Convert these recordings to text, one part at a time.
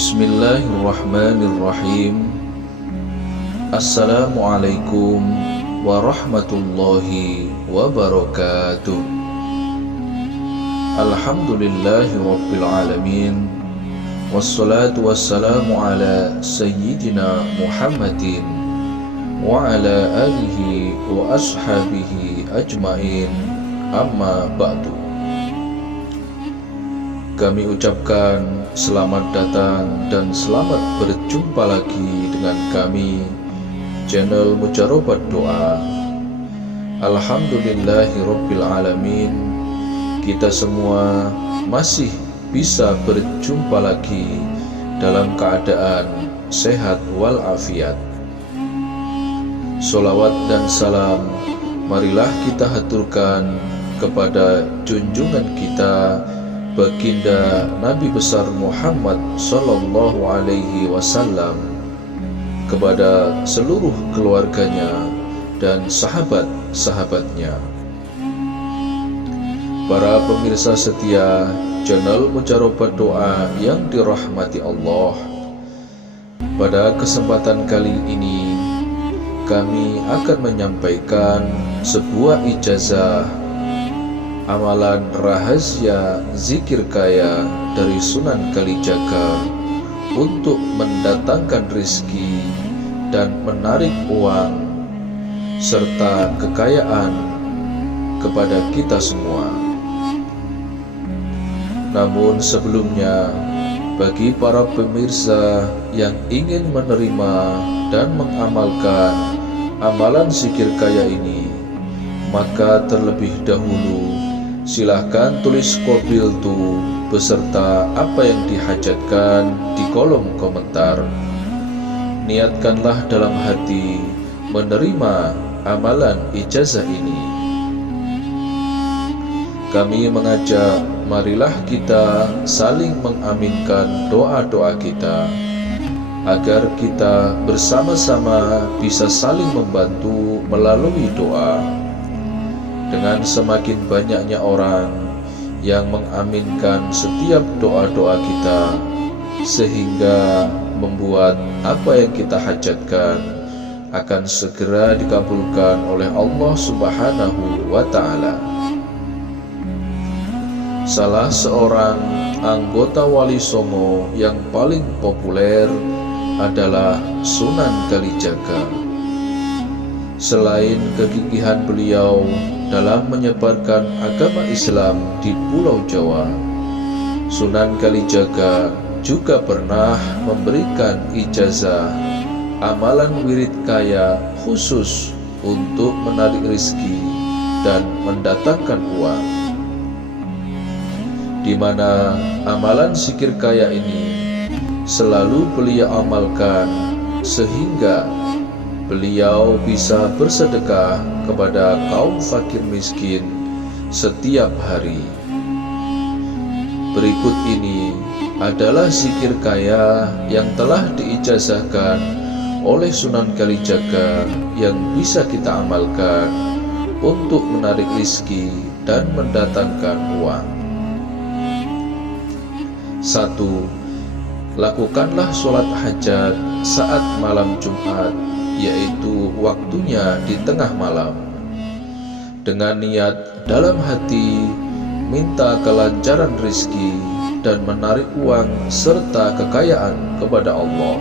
Bismillahirrahmanirrahim. Assalamualaikum warahmatullahi wabarakatuh. Alhamdulillahi rabbil alamin. Wassalatu wassalamu ala sayyidina Muhammadin wa ala alihi wa ashabihi ajmain. Amma ba'du. Kami ucapkan selamat datang dan selamat berjumpa lagi dengan kami, channel Mujarobat Doa. Alhamdulillahi rabbil alamin. Kita semua masih bisa berjumpa lagi dalam keadaan sehat walafiat. Sholawat dan salam marilah kita haturkan kepada junjungan kita, Baginda Nabi besar Muhammad Sallallahu Alaihi Wasallam, kepada seluruh keluarganya dan sahabat-sahabatnya. Para pemirsa setia channel Mujarobat Doa yang dirahmati Allah, pada kesempatan kali ini kami akan menyampaikan sebuah ijazah amalan rahasia zikir kaya dari Sunan Kalijaga untuk mendatangkan rizki dan menarik uang serta kekayaan kepada kita semua. Namun sebelumnya, bagi para pemirsa yang ingin menerima dan mengamalkan amalan zikir kaya ini, maka terlebih dahulu silahkan tulis qobel tu beserta apa yang dihajatkan di kolom komentar. Niatkanlah dalam hati menerima amalan ijazah ini. Kami mengajak, marilah kita saling mengaminkan doa-doa kita, agar kita bersama-sama bisa saling membantu melalui doa. Dengan semakin banyaknya orang yang mengaminkan setiap doa-doa kita, sehingga membuat apa yang kita hajatkan akan segera dikabulkan oleh Allah Subhanahu wa Ta'ala. Salah seorang anggota Wali Songo yang paling populer adalah Sunan Kalijaga. Selain kegigihan beliau dalam menyebarkan agama Islam di Pulau Jawa, Sunan Kalijaga juga pernah memberikan ijazah amalan wirid kaya khusus untuk menarik rezeki dan mendatangkan uang, di mana amalan zikir kaya ini selalu beliau amalkan sehingga beliau bisa bersedekah kepada kaum fakir miskin setiap hari. Berikut ini adalah zikir kaya yang telah diijazahkan oleh Sunan Kalijaga yang bisa kita amalkan untuk menarik rezeki dan mendatangkan uang. 1. Lakukanlah sholat hajat saat malam Jumat, yaitu waktunya di tengah malam, dengan niat dalam hati minta kelancaran rezeki dan menarik uang serta kekayaan kepada Allah.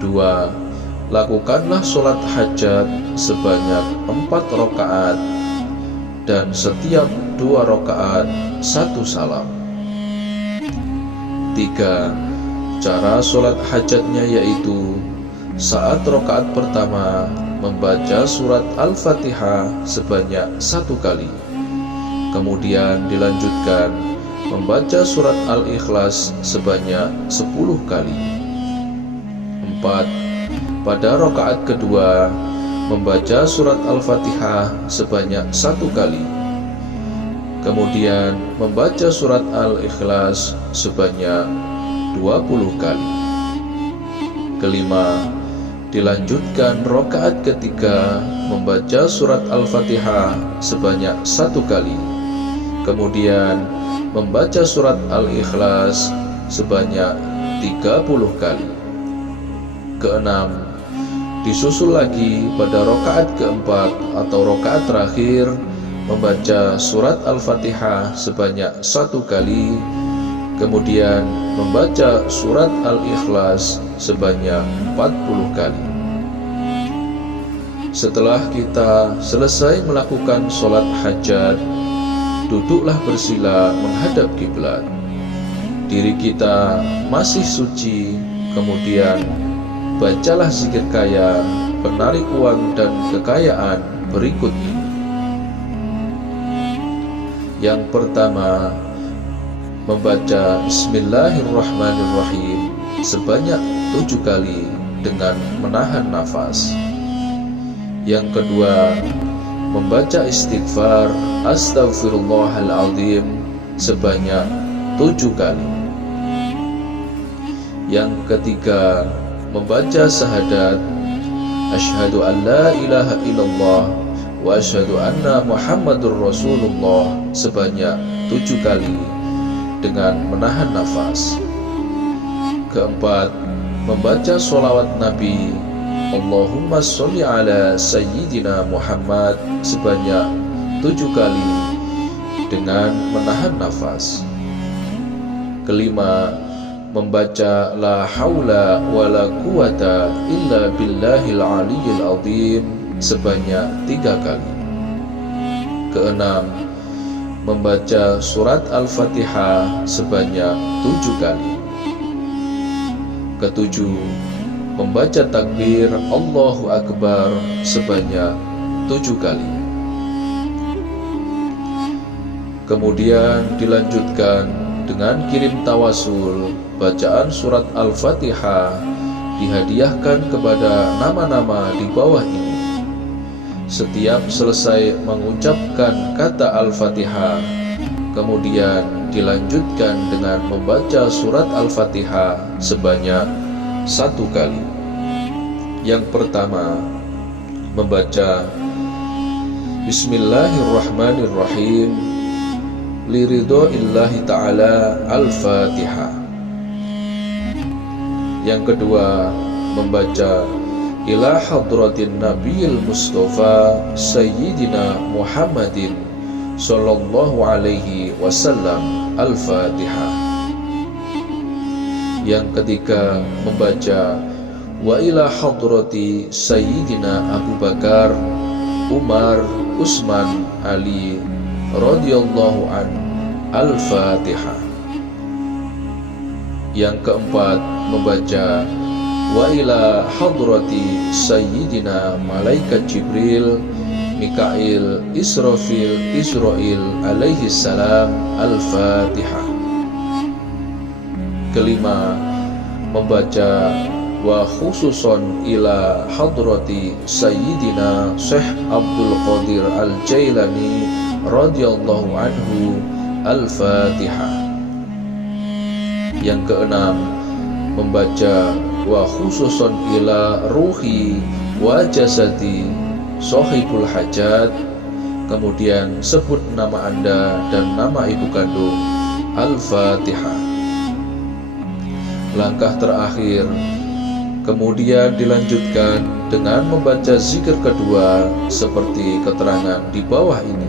2. Lakukanlah sholat hajat sebanyak 4 rakaat dan setiap 2 rakaat 1 salam. 3. Cara sholat hajatnya yaitu saat rakaat pertama membaca surat Al-Fatihah sebanyak 1 kali, kemudian dilanjutkan membaca surat Al-Ikhlas sebanyak 10 kali. 4. Pada rakaat kedua membaca surat Al-Fatihah sebanyak 1 kali, kemudian membaca surat Al-Ikhlas sebanyak 20 kali. 5. Dilanjutkan rakaat ketiga membaca surat Al-Fatihah sebanyak 1 kali, kemudian membaca surat Al-Ikhlas sebanyak 30 kali. Keenam, disusul lagi pada rakaat keempat atau rakaat terakhir membaca surat Al-Fatihah sebanyak 1 kali, kemudian membaca surat Al-Ikhlas sebanyak 40 kali. Setelah kita selesai melakukan sholat hajat, duduklah bersila menghadap kiblat. Diri kita masih suci, kemudian bacalah zikir kaya, penarik uang dan kekayaan berikut ini. Yang pertama, membaca Bismillahirrahmanirrahim sebanyak 7 kali dengan menahan nafas. Yang kedua, membaca istighfar Astaghfirullahaladzim sebanyak 7 kali. Yang ketiga, membaca syahadat Asyhadu an la ilaha illallah wa asyhadu anna Muhammadur Rasulullah sebanyak 7 kali dengan menahan nafas. Keempat, membaca sholawat Nabi Allahumma sholli ala Sayyidina Muhammad sebanyak 7 kali dengan menahan nafas. Kelima, membaca la haula wa la quwata illa billahil aliyyil azim sebanyak 3 kali. Keenam, membaca surat Al-Fatihah sebanyak 7 kali. Ketujuh, membaca takbir Allahu Akbar sebanyak 7 kali. Kemudian dilanjutkan dengan kirim tawasul. Bacaan surat Al-Fatihah dihadiahkan kepada nama-nama di bawah ini. Setiap selesai mengucapkan kata Al-Fatihah, kemudian dilanjutkan dengan membaca surat Al-Fatihah sebanyak 1 kali. Yang pertama, membaca Bismillahirrahmanirrahim liridhoillahi ta'ala Al-Fatihah. Yang kedua, membaca ila hadratin nabiyil mustafa sayyidina Muhammadin sallallahu alaihi wasallam Al-Fatihah. Yang ketiga, membaca wa ila hadrati sayyidina Abu Bakar, Umar, Utsman, Ali radhiyallahu an Al-Fatihah. Yang keempat, membaca wa ila hadrati sayyidina malaikat Jibril, Mikail, Israfil, Israil alaihi salam Al-Fatihah. Kelima, membaca wa khususon ila hadrati sayyidina Syekh Abdul Qadir Al-Jailani radhiyallahu anhu Al-Fatihah. Yang keenam, membaca wa khususon ila ruhi wa jasadi Sohibul Hajat, kemudian sebut nama Anda dan nama ibu kandung. Al-Fatihah. Langkah terakhir, kemudian dilanjutkan dengan membaca zikir kedua seperti keterangan di bawah ini.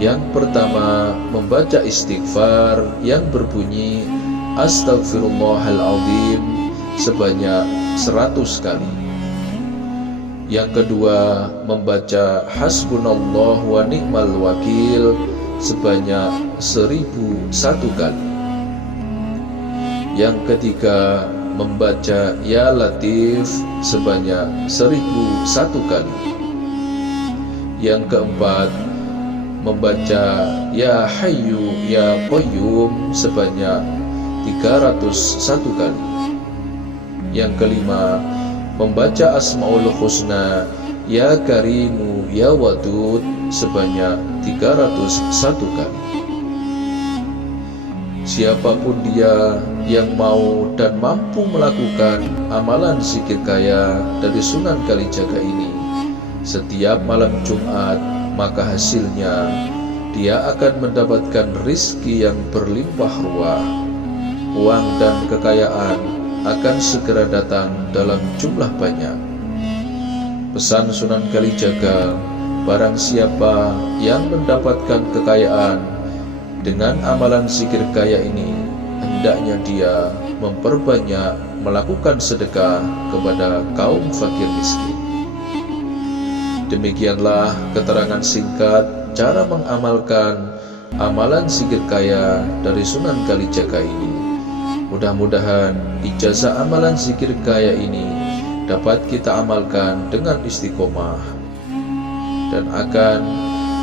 Yang pertama, membaca istighfar yang berbunyi Astaghfirullahaladzim sebanyak 100 kali. Yang kedua, membaca Hasbunallah wa ni'mal wakil sebanyak 1001 kali. Yang ketiga, membaca Ya Latif sebanyak 1001 kali. Yang keempat, membaca Ya Hayyu Ya Qayyum sebanyak 301 kali. Yang kelima, membaca Asmaul Husna Ya Karimu Ya Wadud sebanyak 301 kali. Siapapun dia yang mau dan mampu melakukan amalan zikir kaya dari Sunan Kalijaga ini setiap malam Jumat, maka hasilnya dia akan mendapatkan rizki yang berlimpah ruah. uang dan kekayaan akan segera datang dalam jumlah banyak. Pesan Sunan Kalijaga, barang siapa yang mendapatkan kekayaan dengan amalan zikir kaya ini, hendaknya dia memperbanyak melakukan sedekah kepada kaum fakir miskin. Demikianlah keterangan singkat cara mengamalkan amalan zikir kaya dari Sunan Kalijaga ini. Mudah-mudahan ijazah amalan zikir kaya ini dapat kita amalkan dengan istiqomah dan akan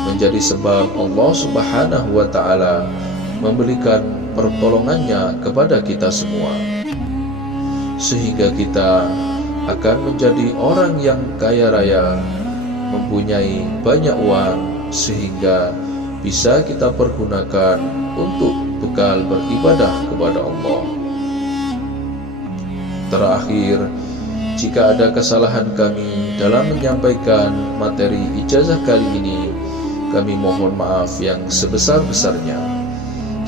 menjadi sebab Allah Subhanahu wa Ta'ala memberikan pertolongannya kepada kita semua, sehingga kita akan menjadi orang yang kaya raya, mempunyai banyak uang, sehingga bisa kita pergunakan untuk bekal beribadah kepada Allah. Terakhir, jika ada kesalahan kami dalam menyampaikan materi ijazah kali ini, kami mohon maaf yang sebesar-besarnya.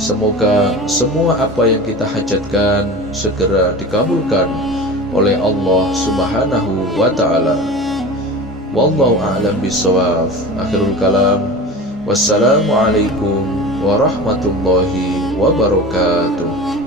Semoga semua apa yang kita hajatkan segera dikabulkan oleh Allah Subhanahu wa Ta'ala. Wallahu a'lam bishawab. Akhirul kalam. Wassalamualaikum warahmatullahi wabarakatuh.